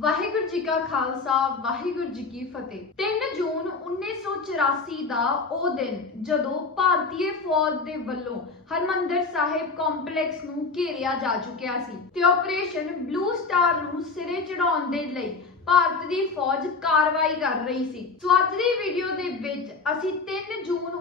ਵਾਹਿਗੁਰੂ ਜੀ ਕਾ ਖਾਲਸਾ, ਵਾਹਿਗੁਰੂ ਜੀ ਕੀ ਫਤਿਹ। 3 ਜੂਨ 1984 ਦਾ ਉਹ ਦਿਨ ਜਦੋਂ ਭਾਰਤੀ ਫੌਜ ਦੇ ਵੱਲੋਂ ਹਰਮੰਦਰ ਸਾਹਿਬ ਕੰਪਲੈਕਸ ਨੂੰ ਘੇਰਿਆ ਜਾ ਚੁੱਕਿਆ ਸੀ ਤੇ ਆਪਰੇਸ਼ਨ ਬਲੂ ਸਟਾਰ ਨੂੰ ਸਿਰੇ ਚੜਾਉਣ ਦੇ ਲਈ ਭਾਰਤ ਦੀ ਫੌਜ ਕਾਰਵਾਈ ਕਰ ਰਹੀ ਸੀ। ਸੋ ਅੱਜ ਦੀ ਵੀਡੀਓ ਦੇ ਵਿੱਚ ਅਸੀਂ 3 ਜੂਨ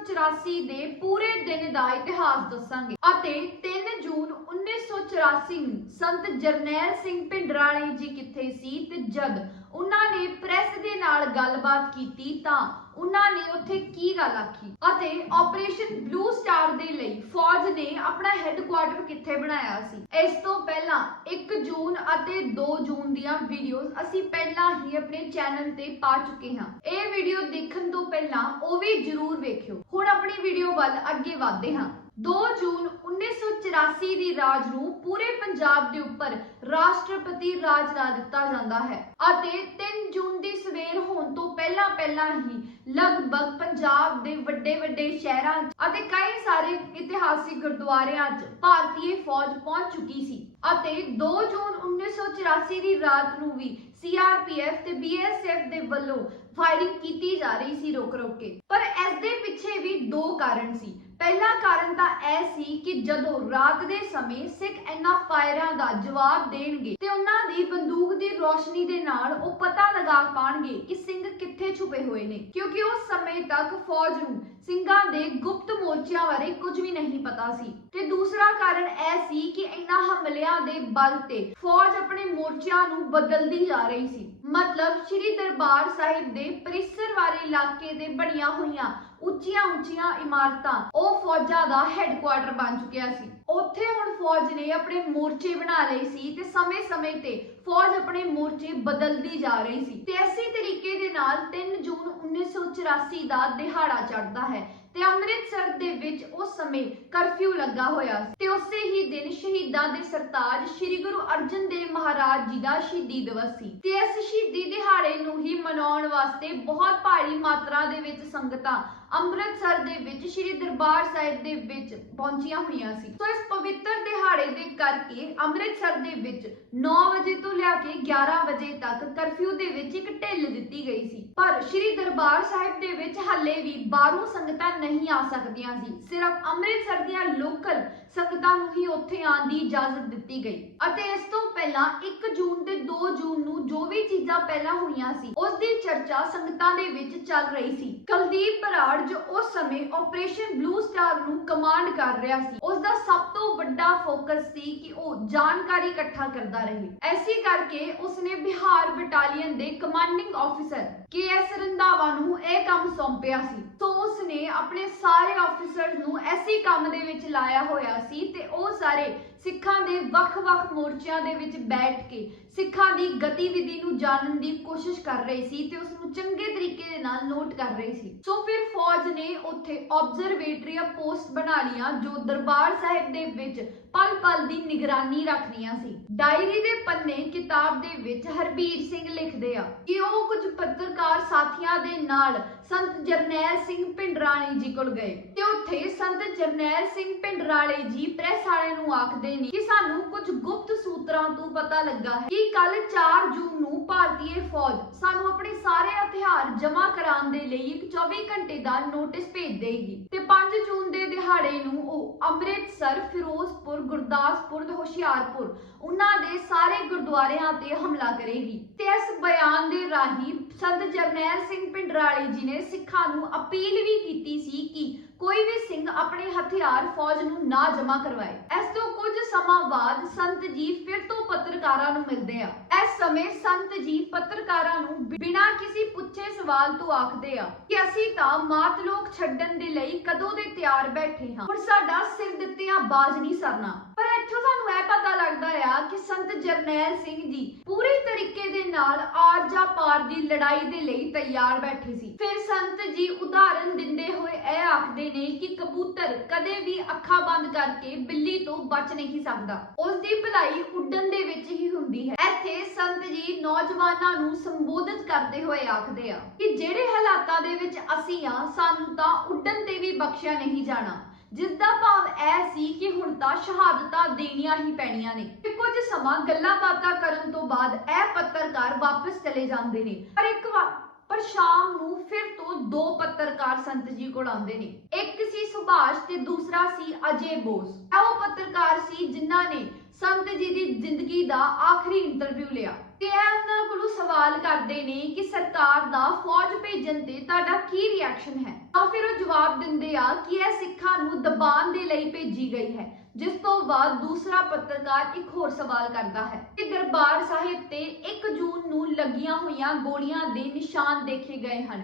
1984 ਦੇ ਪੂਰੇ ਦਿਨ ਦਾ ਇਤਿਹਾਸ ਦੱਸਾਂਗੇ ਅਤੇ 3 ਜੂਨ 1984 ਨੂੰ ਸੰਤ ਜਰਨੈਲ ਸਿੰਘ ਭਿੰਡਰਾਲੇ ਜੀ ਕਿੱਥੇ ਸੀ ਤੇ ਜਦ ਉਹਨਾਂ ਨੇ ਪ੍ਰੈਸ ਦੇ ਨਾਲ ਗੱਲਬਾਤ ਕੀਤੀ ਤਾਂ ਉਹਨਾਂ ਨੇ ਉੱਥੇ ਕੀ ਗੱਲ ਆਖੀ? ਅਤੇ ਆਪਰੇਸ਼ਨ ਬਲੂ ਸਟਾਰ ਦੇ ਲਈ ਫੌਜ ਨੇ ਆਪਣਾ ਹੈੱਡਕੁਆਰਟਰ ਕਿੱਥੇ ਬਣਾਇਆ ਸੀ? ਇਸ ਤੋਂ ਪਹਿਲਾਂ 1 ਜੂਨ ਅਤੇ 2 ਜੂਨ ਦੀਆਂ ਵੀਡੀਓਜ਼ ਅਸੀਂ ਪਹਿਲਾਂ ਹੀ ਆਪਣੇ ਚੈਨਲ ਤੇ ਪਾ ਚੁੱਕੇ ਹਾਂ। ਇਹ ਵੀਡੀਓ ਦੇਖਣ ਤੋਂ ਪਹਿਲਾਂ ਉਹ ਵੀ ਜਰੂਰ ਵੇਖਿਓ। ਹੁਣ ਆਪਣੀ ਵੀਡੀਓ ਵੱਲ ਅੱਗੇ ਵਧਦੇ ਹਾਂ। 2 ਜੂਨ 1984 ਦੀ ਰਾਜ ਨੂੰ ਪੂਰੇ ਪੰਜਾਬ ਦੇ ਉੱਪਰ ਰਾਸ਼ਟਰਪਤੀ ਰਾਜ ਲਾ ਦਿੱਤਾ ਜਾਂਦਾ ਹੈ ਅਤੇ 3 ਜੂਨ ਦੀ ਸਵੇਰ ਹੋਣ ਤੋਂ ਪਹਿਲਾਂ ਪਹਿਲਾਂ ਹੀ ਲਗਭਗ ਪੰਜਾਬ ਦੇ ਵੱਡੇ ਵੱਡੇ ਸ਼ਹਿਰਾਂ ਅਤੇ ਕਈ ਸਾਰੇ ਇਤਿਹਾਸਿਕ ਗੁਰਦੁਆਰਿਆਂ 'ਚ ਭਾਰਤੀ ਫੌਜ ਪਹੁੰਚ ਚੁੱਕੀ ਸੀ ਅਤੇ 2 ਜੂਨ 1984 ਦੀ ਰਾਤ ਨੂੰ ਵੀ ਸੀਆਰਪੀਐਫ ਤੇ ਬੀਐਸਐਫ ਦੇ ਵੱਲੋਂ ਫਾਇਰਿੰਗ ਕੀਤੀ ਜਾ ਰਹੀ ਸੀ ਰੋਕ ਰੋਕ ਕੇ। ਪਰ ਇਸ ਦੇ ਪਿੱਛੇ ਵੀ ਦੋ ਕਾਰਨ ਸੀ। ਪਹਿਲਾ ਕਾਰਨ ਤਾਂ ਇਹ ਸੀ ਕਿ ਜਦੋਂ ਰਾਤ ਦੇ ਸਮੇਂ ਸਿੱਖ ਇਹਨਾਂ ਫਾਇਰਾਂ ਦਾ ਜਵਾਬ ਦੇਣਗੇ ਤੇ ਉਹਨਾਂ ਦੀ ਬੰਦੂਕ ਦੀ ਰੋਸ਼ਨੀ ਦੇ ਨਾਲ ਉਹ ਪਤਾ ਲਗਾ ਪਾਣਗੇ ਕਿ ਸਿੰਘ ਕਿੱਥੇ ਛੁਪੇ ਹੋਏ ਨੇ। ਕਿਉਂਕਿ ਉਸ ਸਮੇਂ ਤੱਕ ਫੌਜ ਨੂੰ ਸਿੰਘਾਂ ਦੇ ਗੁਪਤ ਮੋਰਚਿਆਂ ਬਾਰੇ ਕੁਝ ਵੀ ਨਹੀਂ ਪਤਾ ਸੀ। ਤੇ ਦੂਸਰਾ ਕਾਰਨ ਇਹ ਸੀ ਕਿ ਇਹਨਾਂ ਹਮਲਿਆਂ ਦੇ ਬਲ ਤੇ ਫੌਜ ਆਪਣੇ ਮੋਰਚਿਆਂ ਨੂੰ ਬਦਲਦੀ ਜਾ ਰਹੀ ਸੀ। ਮਤਲਬ ਸ੍ਰੀ ਦਰਬਾਰ ਸਾਹਿਬ ਦੇ ਪਰਿਸਰ ਵਾਲੇ ਇਲਾਕੇ ਦੇ ਬਣੀਆਂ ਹੋਈਆਂ ਉੱਚੀਆਂ ਉੱਚੀਆਂ ਇਮਾਰਤਾਂ, ਉਹ ਫੌਜਾਂ ਦਾ ਹੈੱਡਕੁਆਰਟਰ ਬਣ ਚੁੱਕਿਆ ਸੀ। ਉੱਥੇ ਹੁਣ ਫੌਜ ਨੇ ਆਪਣੇ ਮੋਰਚੇ ਬਣਾ ਲਏ ਸੀ ਤੇ ਸਮੇਂ-ਸਮੇਂ ਤੇ ਫੌਜ ਆਪਣੇ ਮੋਰਚੇ ਬਦਲਦੀ ਜਾ ਰਹੀ ਸੀ ਤੇ ਇਸੇ ਤਰੀਕੇ ਦੇ ਨਾਲ 3 ਜੂਨ 1984 ਦਾ ਦਿਹਾੜਾ ਚੜ੍ਹਦਾ ਹੈ ਤੇ ਅੰਮ੍ਰਿਤਸਰ ਦੇ ਵਿੱਚ ਉਸ ਸਮੇਂ ਕਰਫਿਊ ਲੱਗਾ ਹੋਇਆ ਸੀ ਤੇ ਉਸੇ ਹੀ ਦਿਨ ਸ਼ਹੀਦਾਂ ਦੇ ਸਰਤਾਜ ਸ੍ਰੀ ਗੁਰੂ ਅਰਜਨ ਦੇਵ ਮਹਾਰਾਜ ਜੀ ਦਾ ਸ਼ਹੀਦੀ ਦਿਵਸ ਸੀ ਤੇ ਇਸ ਸ਼ਹੀਦੀ ਦਿਹਾੜੇ ਨੂੰ ਹੀ ਮਨਾਉਣ ਵਾਸਤੇ ਬਹੁਤ ਭਾਰੀ ਮਾਤਰਾ ਦੇ ਵਿੱਚ ਸੰਗਤਾਂ ਅੰਮ੍ਰਿਤਸਰ ਦੇ ਵਿੱਚ, ਸ੍ਰੀ ਦਰਬਾਰ ਸਾਹਿਬ ਦੇ ਵਿੱਚ ਪਹੁੰਚੀਆਂ ਹੋਈਆਂ ਸੀ। ਸੋ ਇਸ ਪਵਿੱਤਰ ਦਿਹਾੜੇ ਦੇ ਕਰਕੇ ਅੰਮ੍ਰਿਤਸਰ ਦੇ ਵਿੱਚ 9 ਵਜੇ ਤੋਂ ਲਿਆ ਕੇ 11 ਵਜੇ ਤੱਕ ਕਰਫਿਊ ਦੇ ਵਿੱਚ ਇੱਕ ਢਿੱਲ ਦਿੱਤੀ ਗਈ ਸੀ। ਪਰ ਸ੍ਰੀ ਦਰਬਾਰ ਸਾਹਿਬ ਦੇ ਵਿੱਚ ਹੱਲੇ ਵੀ ਬਾਹਰੋਂ ਸੰਗਤਾਂ ਨਹੀਂ ਆ ਸਕਦੀਆਂ ਸੀ। ਸਿਰਫ ਅੰਮ੍ਰਿਤਸਰ ਦੀਆਂ ਲੋਕਲ ਸੰਗਤਾਂ ਨੂੰ ਹੀ ਉੱਥੇ ਆਉਣ ਦੀ ਇਜਾਜ਼ਤ ਦਿੱਤੀ ਗਈ। ਅਤੇ ਇਸ ਤੋਂ ਪਹਿਲਾਂ 1 ਜੂਨ ਤੇ 2 ਜੂਨ ਨੂੰ ਜੋ ਵੀ ਚੀਜ਼ਾਂ ਪਹਿਲਾਂ ਹੋਈਆਂ ਸੀ ਉਸ ਦੀ ਚਰਚਾ ਸੰਗਤਾਂ ਦੇ ਵਿੱਚ ਚੱਲ ਰਹੀ ਸੀ। ਕੁਲਦੀਪ ਬਰਾੜ ਜੋ ਉਸ ਸਮੇਂ ਆਪਰੇਸ਼ਨ ਬਲੂ ਸਟਾਰ ਨੂੰ ਕਮਾਂਡ ਕਰ ਰਿਹਾ ਸੀ ਉਸ ਦਾ ਸਭ ਤੋਂ ਵੱਡਾ ਫੋਕਸ ਸੀ ਕਿ ਉਹ ਜਾਣਕਾਰੀ ਇਕੱਠਾ ਕਰਦਾ ਰਹੇ। ਐਸੀ ਕਰਕੇ ਉਸਨੇ ਬਿਹਾਰ ਬਟਾਲੀਅਨ ਦੇ commanding officer K S Randhawa ਨੂੰ ਇਹ ਕੰਮ ਸੌਂਪਿਆ ਸੀ। ਸੋ ਉਸਨੇ ਆਪਣੇ ਸਾਰੇ ਆਫੀਸਰਸ ਨੂੰ ਐਸੀ ਕੰਮ ਦੇ ਵਿੱਚ ਲਾਇਆ ਹੋਇਆ ਸੀ ਤੇ ਉਹ ਸਾਰੇ ਸਿੱਖਾਂ ਦੇ ਵੱਖ-ਵੱਖ ਮੋਰਚਿਆਂ ਦੇ ਵਿੱਚ ਬੈਠ ਕੇ ਸਿੱਖਾਂ ਦੀ ਗਤੀਵਿਧੀ ਨੂੰ ਜਾਣਨ ਦੀ ਕੋਸ਼ਿਸ਼ ਕਰ ਰਹੀ ਸੀ ਤੇ ਉਸ ਨੂੰ ਚੰਗੇ ਤਰੀਕੇ ਦੇ ਨਾਲ ਨੋਟ ਕਰ ਰਹੇ ਸੀ। ਸੋ ਫਿਰ ਫੌਜ ਨੇ ਉੱਥੇ ਆਬਜ਼ਰਵੇਟਰੀਆ ਪੋਸਟ ਬਣਾ ਲੀਆਂ ਜੋ ਦਰਬਾਰ ਸਾਹਿਬ ਦੇ ਵਿੱਚ ਪਲ-ਪਲ ਦੀ ਨਿਗਰਾਨੀ ਰੱਖਦੀਆਂ ਸੀ। ਡਾਇਰੀ ਦੇ ਪੰਨੇ ਕਿਤਾਬ ਦੇ ਵਿੱਚ ਹਰਬੀਰ ਸਿੰਘ ਲਿਖਦੇ ਆ ਕਿ ਉਹ ਕੁਝ ਪੱਤਰਕਾਰ ਸਾਥੀਆਂ ਦੇ ਨਾਲ ਸੰਤ ਜਰਨੈਲ ਸਿੰਘ ਪਿੰਡਰਾਣੀ ਜੀ ਕੋਲ ਗਏ ਤੇ ਉੱਥੇ ਸੰਤ ਜਰਨੈਲ ਸਿੰਘ ਪਿੰਡਰਾਲੇ ਜੀ ਪ੍ਰੈਸ ਵਾਲਿਆਂ ਨੂੰ ਆਖਦੇ ਨੇ ਕਿ ਸਾਨੂੰ ਕੁਝ ਗੁਪਤ ਸੂਤਰਾਂ ਤੋਂ ਪਤਾ ਲੱਗਾ ਹੈ ਕਿ ਕੱਲ 4 ਜੂਨ ਨੂੰ ਭਾਰਤੀ ਫੌਜ ਸਾਨੂੰ ਆਪਣੇ ਸਾਰੇ ਹਥਿਆਰ ਜਮ੍ਹਾਂ ਕਰਾਉਣ ਦੇ ਲਈ ਇੱਕ 24 ਘੰਟੇ ਦਾ ਨੋਟਿਸ ਭੇਜ ਦੇਗੀ ਤੇ 5 ਜੂਨ ਦੇ ਦਿਹਾੜੇ ਨੂੰ ਉਹ ਅੰਮ੍ਰਿਤਸਰ, ਫਿਰੋਜ਼ਪੁਰ, ਗੁਰਦਾਸਪੁਰ ਤੇ ਹੁਸ਼ਿਆਰਪੁਰ ਉਹਨਾਂ ਦੇ ਸਾਰੇ ਗੁਰਦੁਆਰਿਆਂ ਤੇ ਹਮਲਾ ਕਰੇਗੀ। ਤੇ ਇਸ ਬਿਆਨ ਦੇ ਰਾਹੀਂ ਸੰਤ ਜਰਨੈਲ ਸਿੰਘ ਪਿੰਡਰਾਲੇ ਜੀ ਨੇ ਸਿੱਖਾਂ ਨੂੰ ਅਪੀਲ ਵੀ ਕੀਤੀ ਸੀ ਕਿ ਕੋਈ ਵੀ ਸਿੰਘ ਆਪਣੇ ਹਥਿਆਰ ਫੌਜ ਨੂੰ ਨਾ ਜਮ੍ਹਾਂ ਕਰਵਾਏ। ਇਸ ਤੋਂ ਕੁਝ ਸਮਾਂ ਬਾਅਦ ਸੰਤ ਜੀ ਫਿਰ ਤੋਂ ਪੱਤਰਕਾਰਾਂ ਨੂੰ ਮਿਲਦੇ ਆ। ਇਸ ਸਮੇਂ ਸੰਤ ਜੀ ਪੱਤਰਕਾਰਾਂ ਨੂੰ ਬਿਨਾਂ ਕਿਸੇ ਪੁੱਛੇ ਸਵਾਲ ਤੋਂ ਆਖਦੇ ਆ ਕਿ ਅਸੀਂ ਤਾਂ ਮਾਤ ਲੋਕ ਛੱਡਣ ਦੇ ਲਈ ਕਦੋਂ ਦੇ ਤਿਆਰ ਬੈਠੇ ਹਾਂ। ਹੁਣ ਸਾਡਾ ਸਿਰ ਦਿੱਤਿਆਂ ਬਾਜ ਨਹੀਂ ਸਰਨਾ। ਪਰ ਇੱਥੋਂ ਸਾਨੂੰ ਇਹ ਪਤਾ ਲੱਗਦਾ ਆ ਕਿ ਸੰਤ ਜਰਨੈਲ ਸਿੰਘ ਜੀ ਪੂਰੇ ਤਰੀਕੇ ਦੇ ਨਾਲ ਆਰ ਆਰਜਾ ਪਾਰ ਦੀ ਲੜਾਈ ਦੇ ਲਈ ਤਿਆਰ ਬੈਠੇ ਸੀ। ਫਿਰ ਸੰਤ ਜੀ ਉਦਾਹਰਨ ਦਿੰਦੇ ਹੋਏ ਇਹ ਆਖਦੇ ਨੇ ਕਿ ਕਬੂਤਰ ਕਦੇ ਵੀ ਅੱਖਾਂ ਬੰਦ ਕਰਕੇ ਬਿੱਲੀ ਤੋਂ ਬਚ ਨਹੀਂ ਸਕਦਾ। ਉਸ ਦੀ ਭਲਾਈ ਉੱਡਣ ਦੇ ਵਿੱਚ ਹੀ ਹੁੰਦੀ ਹੈ। ਇੱਥੇ ਸੰਤ ਜੀ ਨੌਜਵਾਨਾਂ ਨੂੰ ਸੰਬੋਧਿਤ ਕਰਦੇ ਹੋਏ ਆਖਦੇ ਆ ਕਿ ਜਿਹੜੇ ਹਾਲਾਤਾਂ ਦੇ ਵਿੱਚ ਅਸੀਂ ਆ, ਸਾਨੂੰ ਤਾਂ ਉੱਡਣ ਤੇ ਵੀ ਬਖਸ਼ਿਆ ਨਹੀਂ ਜਾਣਾ। ਜਿਸ ਦਾ ਭਾਵ ਇਹ ਸੀ ਕਿ ਹੁਣ ਤਾਂ ਸ਼ਹਾਦਤਾਂ ਦੇਣੀਆਂ ਹੀ ਪੈਣੀਆਂ ਨੇ। ਤੇ ਕੁਝ ਸਮਾਂ ਗੱਲਾਂ ਬਾਤਾਂ ਕਰਨ ਤੋਂ ਬਾਅਦ ਇਹ ਪੱਤਰਕਾਰ ਵਾਪਸ ਚਲੇ ਜਾਂਦੇ ਨੇ। ਪਰ ਇੱਕ ਵਾਰ ਪਰ ਸ਼ਾਮ ਨੂੰ ਫਿਰ ਤੋਂ ਦੋ ਪੱਤਰਕਾਰ ਸੰਤ ਜੀ ਕੋਲ ਆਉਂਦੇ ਨੇ। ਇੱਕ ਸੀ ਸੁਭਾਸ਼ ਤੇ ਦੂਸਰਾ ਸੀ ਅਜੇ ਬੋਸ। ਇਹ ਉਹ ਪੱਤਰਕਾਰ ਸੀ ਜਿਨ੍ਹਾਂ ਨੇ ਸੰਤ ਜੀ ਦੀ ਜ਼ਿੰਦਗੀ ਦਾ ਆਖਰੀ ਇੰਟਰਵਿਊ ਲਿਆ। ਤੇ ਇਹ ਉਹਨਾਂ ਕੋਲੋਂ ਸਵਾਲ ਕਰਦੇ ਨੇ ਕਿ ਸਰਕਾਰ ਦਾ ਫੌਜ ਭੇਜਣ ਤੇ ਤੁਹਾਡਾ ਕੀ ਰਿਐਕਸ਼ਨ ਹੈ? ਤਾਂ ਫਿਰ ਉਹ ਜਵਾਬ ਦਿੰਦੇ ਆ ਕਿ ਇਹ ਸਿੱਖਾਂ ਨੂੰ ਦਬਾਉਣ ਦੇ ਲਈ ਭੇਜੀ ਗਈ ਹੈ। ਜਿਸ ਤੋਂ ਬਾਅਦ ਦੂਸਰਾ ਪੱਤਰਕਾਰ ਇੱਕ ਹੋਰ ਸਵਾਲ ਕਰਦਾ ਹੈ ਕਿ ਦਰਬਾਰ ਸਾਹਿਬ ਤੇ 1 ਜੂਨ ਨੂੰ ਲੱਗੀਆਂ ਹੋਈਆਂ ਗੋਲੀਆਂ ਦੇ ਨਿਸ਼ਾਨ ਦੇਖੇ ਗਏ ਹਨ।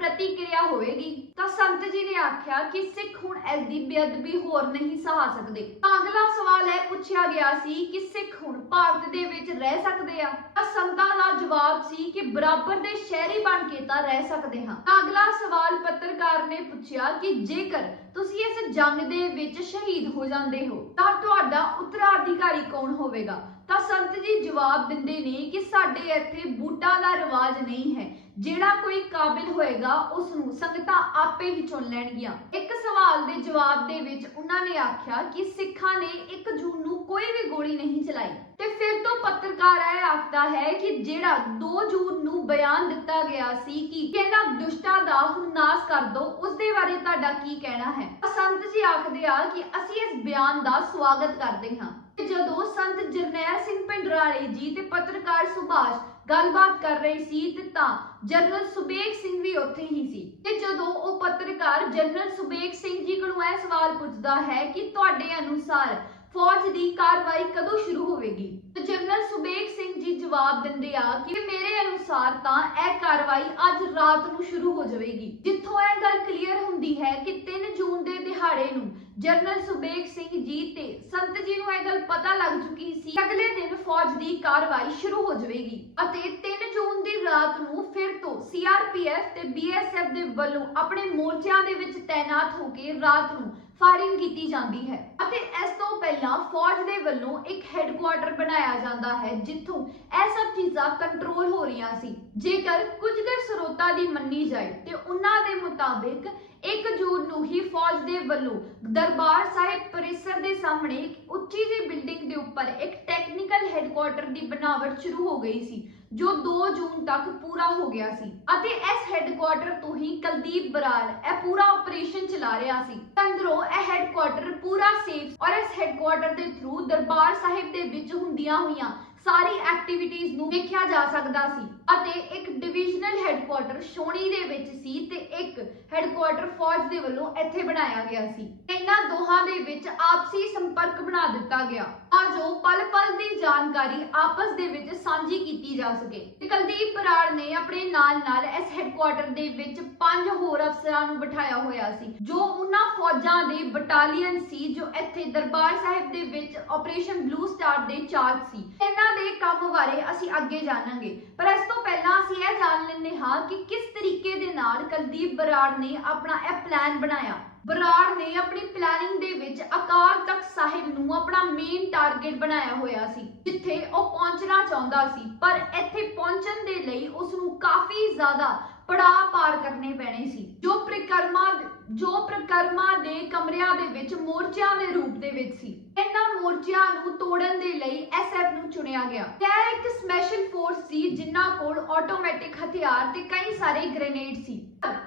ਪ੍ਰਤੀਕਿਰਿਆ ਹੋਵੇਗੀ, ਤਾਂ ਸੰਤ ਜੀ ਨੇ ਆਖਿਆ ਕਿ ਸਿੱਖ ਹੁਣ ਇਸ ਦੀ ਬੇਅਦਬੀ ਹੋਰ ਨਹੀਂ ਸਹਾ ਸਕਦੇ। ਤਾਂ ਅਗਲਾ ਸਵਾਲ ਇਹ ਪੁੱਛਿਆ ਗਿਆ ਸੀ ਕਿ ਸਿੱਖ ਹੁਣ ਭਾਰਤ ਦੇ ਵਿੱਚ ਰਹਿ ਸਕਦੇ ਆ? ਤਾਂ ਸੰਤਾਂ ਦਾ ਜਵਾਬ ਸੀ ਕਿ ਬਰਾਬਰ ਦੇ ਸ਼ਹਿਰੀ ਬਣ ਕੇ ਤਾਂ ਰਹਿ ਸਕਦੇ ਹਾਂ। ਤਾਂ ਅਗਲਾ ਸਵਾਲ ਪੱਤਰਕਾਰ ਨੇ ਪੁੱਛਿਆ ਕਿ ਜੇਕਰ ਤੁਸੀਂ ਇਸ ਜੰਗ ਦੇ ਵਿੱਚ ਸ਼ਹੀਦ ਹੋ ਜਾਂਦੇ ਹੋ, ਤਾਂ ਤੁਹਾਡਾ ਉੱਤਰਾਧਿਕਾਰੀ ਕੌਣ ਹੋਵੇਗਾ? ਤਾਂ ਸੰਤ ਜੀ ਜਵਾਬ ਦਿੰਦੇ ਨੇ ਕਿ ਸਾਡੇ ਇੱਥੇ ਬੂਟਾ ਦਾ ਰਿਵਾਜ ਨਹੀਂ ਹੈ। ਜਿਹੜਾ ਕੋਈ ਕਾਬਿਲ ਹੋਏਗਾ ਉਸ ਨੂੰ ਸੰਗਤਾਂ ਆਪੇ ਹੀ ਚੁਣ ਲੈਣਗੀਆਂ। ਇੱਕ ਸਵਾਲ ਦੇ ਜਵਾਬ ਦੇ ਵਿੱਚ ਉਹਨਾਂ ਨੇ ਆਖਿਆ ਕਿ ਸਿੱਖਾਂ ਨੇ 1 ਜੂਨ ਨੂੰ ਕੋਈ ਵੀ ਗੋਲੀ ਨਹੀਂ ਚਲਾਈ। ਤੇ ਫਿਰ ਤੋਂ ਪੱਤਰਕਾਰ ਇਹ ਆਖਦਾ ਹੈ ਕਿ ਜਿਹੜਾ 2 ਜੂਨ ਨੂੰ ਬਿਆਨ ਦਿੱਤਾ ਗਿਆ ਸੀ ਕਿ ਇਹਨਾਂ ਦੁਸ਼ਟਾਂ ਦਾ ਹੁਣ ਕਰ ਦੋ ਉਸ ਦੇ ਬਾਰੇ ਤੁਹਾਡਾ ਕੀ ਕਹਿਣਾ ਹੈ? ਤਾਂ ਸੰਤ ਜੀ ਆਖਦੇ ਆ ਕਿ ਅਸੀਂ ਇਸ ਬਿਆਨ ਦਾ ਸਵਾਗਤ ਕਰਦੇ ਹਾਂ। ਜਦੋਂ ਸੰਤ ਜਰਨੈਲ ਸਿੰਘ ਪਿੰਡਰਾਲੇ ਜੀ ਤੇ ਪੱਤਰਕਾਰ ਸੁਭਾਸ਼ ਗੱਲਬਾਤ ਕਰ ਰਹੇ ਸੀ ਤੇ ਤਾਂ ਜਨਰਲ ਸੁਬੇਗ ਸਿੰਘ ਵੀ ਉੱਥੇ ਹੀ ਸੀ। ਤੇ ਜਦੋਂ ਉਹ ਪੱਤਰਕਾਰ ਜਨਰਲ ਸੁਬੇਗ ਸਿੰਘ ਜੀ ਕੋਲੋਂ ਇਹ ਸਵਾਲ ਪੁੱਛਦਾ ਹੈ ਕਿ ਤੁਹਾਡੇ ਅਨੁਸਾਰ ਫੌਜ ਦੀ ਕਾਰਵਾਈ ਕਦੋਂ ਸ਼ੁਰੂ ਹੋਵੇਗੀ? ਤੇ ਜਨਰਲ ਸੁਬੇਗ ਸਿੰਘ ਜੀ ਜਵਾਬ ਦਿੰਦੇ ਆ ਕਿ ਮੇਰੇ ਅਨੁਸਾਰ ਤਾਂ ਇਹ ਕਾਰਵਾਈ ਅੱਜ ਰਾਤ ਨੂੰ ਸ਼ੁਰੂ ਹੋ ਜਾਵੇਗੀ। ਜਿੱਥੋਂ ਇਹ ਗੱਲ ਕਲੀਅਰ ਹੁੰਦੀ ਹੈ ਕਿ 3 ਜੂਨ ਦੇ ਦਿਹਾੜੇ ਨੂੰ ਜਨਰਲ ਸੁਬੇਗ ਸਿੰਘ ਜੀ ਤੇ ਸੰਤ ਜੀ ਨੂੰ ਇਹ ਗੱਲ ਪਤਾ ਲੱਗ ਚੁੱਕੀ ਸੀ, ਅਗਲੇ ਦਿਨ ਫੌਜ ਦੀ ਕਾਰਵਾਈ ਸ਼ੁਰੂ ਹੋ ਜਾਵੇਗੀ ਅਤੇ 3 ਜੂਨ ਦੀ ਰਾਤ ਨੂੰ ਫਿਰ ਤੋਂ ਸੀਆਰਪੀਐਫ ਤੇ ਬੀਐਸਐਫ ਦੇ ਵੱਲੋਂ ਆਪਣੇ ਮੋਰਚਿਆਂ ਦੇ ਵਿੱਚ ਤਾਇਨਾਤ ਹੋ ਕੇ ਰਾਤ ਨੂੰ ਫਾਇਰਿੰਗ ਕੀਤੀ ਜਾਂਦੀ ਹੈ। ਅਤੇ ਇਸ ਤੋਂ ਪਹਿਲਾਂ ਫੌਜ ਦੇ ਵੱਲੋਂ ਇੱਕ ਹੈੱਡਕੁਆਰਟਰ ਬਣਾਇਆ ਜਾਂਦਾ ਹੈ, ਜਿੱਥੋਂ ਇਹ ਸਭ ਚੀਜ਼ਾਂ ਕੰਟਰੋਲ ਹੋ ਰਹੀਆਂ ਸੀ। ਜੇਕਰ ਕੁਝ ਕੁ ਸਰੋਤਾਂ ਦੀ ਮੰਨੀ ਜਾਏ, ਤੇ ਉਹਨਾਂ ਦੇ ਮੁਤਾਬਿਕ 1 ਜੂਨ ਨੂੰ ਹੀ ਫੌਜ ਦੇ ਵੱਲੋਂ ਦਰਬਾਰ ਸਾਹਿਬ ਪਰਿਸਰ ਦੇ ਸਾਹਮਣੇ ਇੱਕ ਉੱਚੀ ਜਿਹੀ ਬਿਲਡਿੰਗ ਦੇ ਉੱਪਰ ਇੱਕ ਟੈਕਨੀਕਲ ਹੈੱਡਕੁਆਰਟਰ ਦੀ ਬਣਾਵਟ ਸ਼ੁਰੂ ਹੋ ਗਈ ਸੀ। ਜੋ 2 ਜੂਨ ਤੱਕ ਪੂਰਾ ਹੋ ਗਿਆ ਸੀ ਅਤੇ ਇਸ ਹੈੱਡਕੁਆਰਟਰ ਤੋਂ ਹੀ ਕੁਲਦੀਪ ਬਰਾੜ ਇਹ ਪੂਰਾ ਆਪਰੇਸ਼ਨ ਚਲਾ ਰਿਹਾ ਸੀ। ਤੰਦਰੋਂ ਇਹ ਹੈੱਡਕੁਆਰਟਰ ਪੂਰਾ ਸੇਫ ਔਰ ਇਸ ਹੈੱਡਕੁਆਰਟਰ ਦੇ ਥਰੂ ਦਰਬਾਰ ਸਾਹਿਬ ਦੇ ਵਿੱਚ ਹੁੰਦੀਆਂ ਹੋਈਆਂ ਸਾਰੀ ਐਕਟੀਵਿਟੀਜ਼ ਨੂੰ ਵੇਖਿਆ ਜਾ ਸਕਦਾ ਸੀ। ਅਤੇ ਇੱਕ ਡਿਵੀਜ਼ਨਲ ਹੈੱਡਕੁਆਰਟਰ ਸ਼ੋਣੀ ਦੇ ਵਿੱਚ ਸੀ ਤੇ ਇੱਕ ਹੈੱਡਕੁਆਰਟਰ ਫੌਜ ਦੇ ਵੱਲੋਂ ਇੱਥੇ ਬਣਾਇਆ ਗਿਆ ਸੀ। ਇਹਨਾਂ ਦੋਹਾਂ ਦੇ ਵਿੱਚ ਆਪਸੀ ਸੰਪਰਕ ਬਣਾ ਦਿੱਤਾ ਗਿਆ ਤਾਂ ਜੋ ਪਲ-ਪਲ ਦੀ ਜਾਣਕਾਰੀ ਆਪਸ ਦੇ ਵਿੱਚ ਸਾਂਝੀ ਕੀਤੀ ਜਾ ਸਕੇ। ਤੇ ਕੁਲਦੀਪ ਬਰਾੜ ਨੇ ਆਪਣੇ ਨਾਲ-ਨਾਲ ਇਸ ਹੈੱਡਕੁਆਰਟਰ ਦੇ ਵਿੱਚ ਪੰਜ ਹੋਰ ਅਫਸਰਾਂ ਨੂੰ ਬਿਠਾਇਆ ਹੋਇਆ ਸੀ, ਜੋ ਉਹਨਾਂ ਫੌਜਾਂ ਦੇ ਬਟਾਲੀਅਨ ਸੀ, ਜੋ ਇੱਥੇ ਦਰਬਾਰ ਸਾਹਿਬ ਦੇ ਵਿੱਚ ਆਪਰੇਸ਼ਨ ਬਲੂ ਸਟਾਰ ਦੇ ਚਾਰਜ ਸੀ। ਇਹਨਾਂ ਦੇ ਕੰਮ ਬਾਰੇ ਅਸੀਂ ਅੱਗੇ ਜਾਣਾਂਗੇ, ਪਰ ਇਸ ਤੋਂ ਪਹਿਲਾਂ ਅਸੀਂ ਇਹ ਜਾਣ ਲੈਂਦੇ ਹਾਂ ਕਿ ਕਿਸ ਤਰੀਕੇ ਦੇ ਨਾਲ ਕੁਲਦੀਪ ਬਰਾੜ ਨੇ ਆਪਣਾ ਇਹ ਪਲਾਨ ਬਣਾਇਆ। ਬਰਾੜ ਨੇ ਆਪਣੀ ਪਲੈਨਿੰਗ ਦੇ ਵਿੱਚ ਅਕਾਲ ਤਖਤ ਸਾਹਿਬ ਨੂੰ ਆਪਣਾ ਮੇਨ ਟਾਰਗੇਟ ਬਣਾਇਆ ਹੋਇਆ ਸੀ, ਜਿੱਥੇ ਉਹ ਪਹੁੰਚਣਾ ਚਾਹੁੰਦਾ ਸੀ, ਪਰ ਇੱਥੇ ਪਹੁੰਚਣ ਦੇ ਲਈ ਉਸ ਨੂੰ ਕਾਫੀ ਜ਼ਿਆਦਾ ਪੜਾਅ ਪਾਰ ਕਰਨੇ ਪੈਣੇ ਸੀ, ਜੋ ਪ੍ਰਕਰਮਾ ਜੋ ਪ੍ਰਕਰਮਾ ਦੇ ਕਮਰਿਆਂ ਦੇ ਵਿੱਚ ਮੋਰਚਿਆਂ ਦੇ ਰੂਪ ਦੇ ਵਿੱਚ ਸੀ। ਇਹਨਾਂ ਮੋਰਚਿਆਂ ਨੂੰ ਤੋੜਨ ਦੇ ਲਈ ਐਸਐਫ ਨੂੰ ਚੁਣਿਆ ਗਿਆ। ਇਹ ਇੱਕ ਸਪੈਸ਼ਲ ਫੋਰਸ ਸੀ ਜਿਨ੍ਹਾਂ ਕੋਲ ਆਟੋਮੈਟਿਕ ਹਥਿਆਰ ਤੇ ਕਈ ਸਾਰੇ ਗ੍ਰੇਨੇਡ ਸੀ।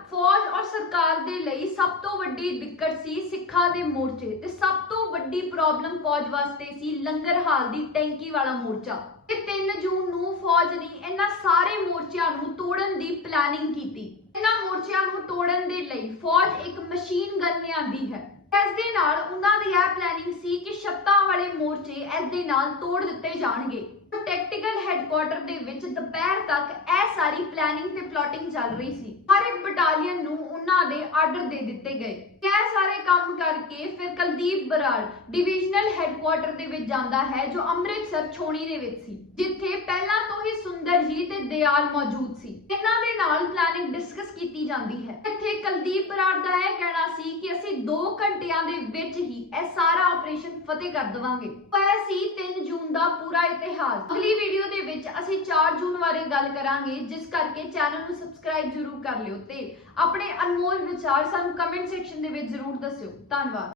ਫੌਜ ਔਰ ਸਰਕਾਰ ਦੇ ਲਈ ਸਭ ਤੋਂ ਵੱਡੀ ਦਿੱਕਤ ਸੀ ਸਿੱਖਾਂ ਦੇ ਮੋਰਚੇ ਤੇ ਸਭ ਤੋਂ ਵੱਡੀ ਪ੍ਰੋਬਲਮ ਫੌਜ ਵਾਸਤੇ ਸੀ ਲੰਗਰ ਹਾਲ ਦੀ ਟੈਂਕੀ ਵਾਲਾ ਮੋਰਚਾ। ਤੇ 3 ਜੂਨ ਨੂੰ ਫੌਜ ਨੇ ਇਹਨਾਂ ਸਾਰੇ ਮੋਰਚਿਆਂ ਨੂੰ ਤੋੜਨ ਦੀ ਪਲੈਨਿੰਗ ਕੀਤੀ। ਇਹਨਾਂ ਮੋਰਚਿਆਂ ਨੂੰ ਤੋੜਨ ਦੇ ਲਈ ਫੌਜ ਇੱਕ ਮਸ਼ੀਨ ਗਨ ਲਿਆਂਦੀ ਹੈ। ਇਸ ਦੇ ਨਾਲ ਉਹਨਾਂ ਦੀ ਇਹ ਪਲੈਨਿੰਗ ਸੀ ਕਿ ਛੱਤਾਂ ਵਾਲੇ ਮੋਰਚੇ ਇਸ ਦੇ ਨਾਲ ਤੋੜ ਦਿੱਤੇ ਜਾਣਗੇ। ਟੈਕਟੀਕਲ ਹੈੱਡਕੁਆਰਟਰ ਦੇ ਵਿੱਚ ਦੁਪਹਿਰ ਤੱਕ ਇਹ ਸਾਰੀ ਪਲੈਨਿੰਗ ਤੇ ਪਲਾਟਿੰਗ ਚੱਲ ਰਹੀ ਸੀ। ਹਰ ਇੱਕ ਬਟਾਲੀਅਨ ਨੂੰ ਉਹਨਾਂ ਦੇ ਆਰਡਰ ਦੇ ਦਿੱਤੇ ਗਏ। ਇਹ ਸਾਰੇ ਕੰਮ ਕਰਕੇ ਫਿਰ ਕੁਲਦੀਪ ਬਰਾੜ ਡਿਵੀਜ਼ਨਲ ਹੈੱਡਕੁਆਰਟਰ ਦੇ ਵਿੱਚ ਜਾਂਦਾ ਹੈ, ਜੋ ਅੰਮ੍ਰਿਤਸਰ ਛੋਣੀ ਦੇ ਵਿੱਚ ਸੀ, ਜਿੱਥੇ ਪਹਿਲਾਂ ਤੋਂ ਹੀ ਸੁੰਦਰ ਜੀ ਤੇ ਦਿਆਲ ਮੌਜੂਦ ਸੀ। ਇਹਨਾਂ ਦੇ ਨਾਲ ਪਲੈਨਿੰਗ ਡਿਸਕਸ ਕੀਤੀ ਜਾਂਦੀ ਹੈ। ਇੱਥੇ ਕੁਲਦੀਪ ਬਰਾੜ ਦਾ ਇਹ ਕਹਿਣਾ ਸੀ ਕਿ ਅਸੀਂ 2 ਘੰਟਿਆਂ ਦੇ ਵਿੱਚ ਹੀ ਇਹ ਸਾਰਾ ਆਪਰੇਸ਼ਨ ਫਤਿਹ ਕਰ ਦੇਵਾਂਗੇ। ਇਹ ਸੀ 3 ਜੂਨ ਦਾ ਪੂਰਾ ਇਤਿਹਾਸ, ਅਗਲੀ ਵੀਡੀਓ ਦੇ ਵਿੱਚ ਅਸੀਂ 4 ਜੂਨ ਬਾਰੇ ਗੱਲ ਕਰਾਂਗੇ, ਜਿਸ ਕਰਕੇ ਚੈਨਲ ਨੂੰ ਸਬਸਕ੍ਰਾਈਬ ਜ਼ਰੂਰ ਕਰ ਲਿਓ ਤੇ ਆਪਣੇ ਅਨਮੋਲ ਵਿਚਾਰ ਸਾਨੂੰ ਕਮੈਂਟ ਸੈਕਸ਼ਨ ਦੇ ਵਿੱਚ ਜ਼ਰੂਰ ਦੱਸਿਓ। ਧੰਨਵਾਦ।